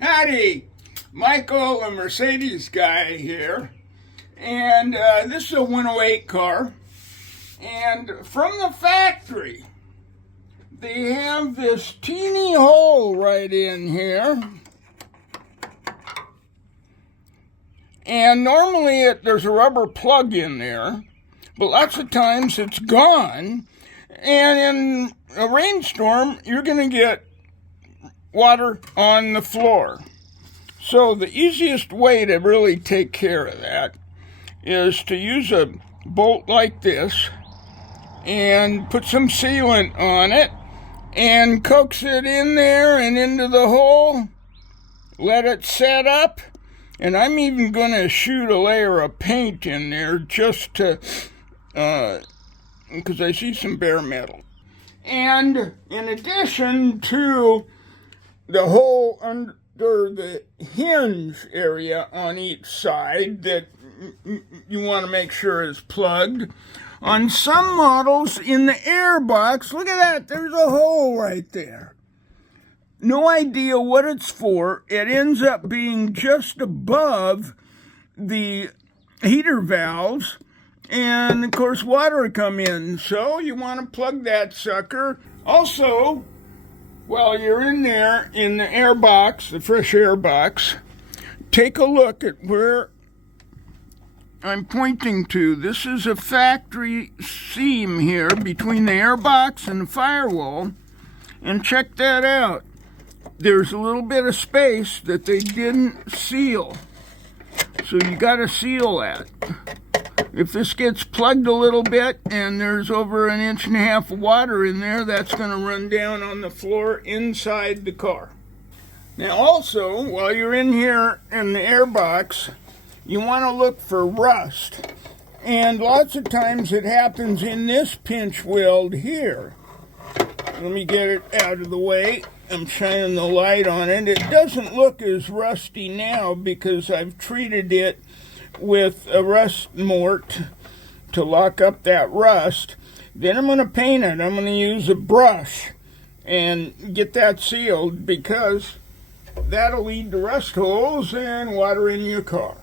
Howdy, Michael, a Mercedes guy here, and this is a 108 car, and from the factory, they have this teeny hole right in here, and normally there's a rubber plug in there, but lots of times it's gone, and in a rainstorm, you're going to get water on the floor. So the easiest way to really take care of that is to use a bolt like this and put some sealant on it and coax it in there and into the hole, let it set up, and I'm even going to shoot a layer of paint in there just to, because I see some bare metal. And in addition to the hole under the hinge area on each side that you want to make sure is plugged, on some models in the air box, look at that, there's a hole right there. No idea what it's for. It ends up being just above the heater valves, and of course water will come in, so you want to plug that sucker. Also, while you're in there in the air box, the fresh air box, take a look at where I'm pointing to. This is a factory seam here between the air box and the firewall, and check that out. There's a little bit of space that they didn't seal, so you got to seal that. If this gets plugged a little bit and there's over 1.5 inches of water in there, that's going to run down on the floor inside the car. Now also, while you're in here in the air box, you want to look for rust. And lots of times it happens in this pinch weld here. Let me get it out of the way. I'm shining the light on it. It doesn't look as rusty now because I've treated it with a rust mort to lock up that rust. Then I'm going to paint it. I'm going to use a brush and get that sealed because that'll lead to rust holes and water in your car.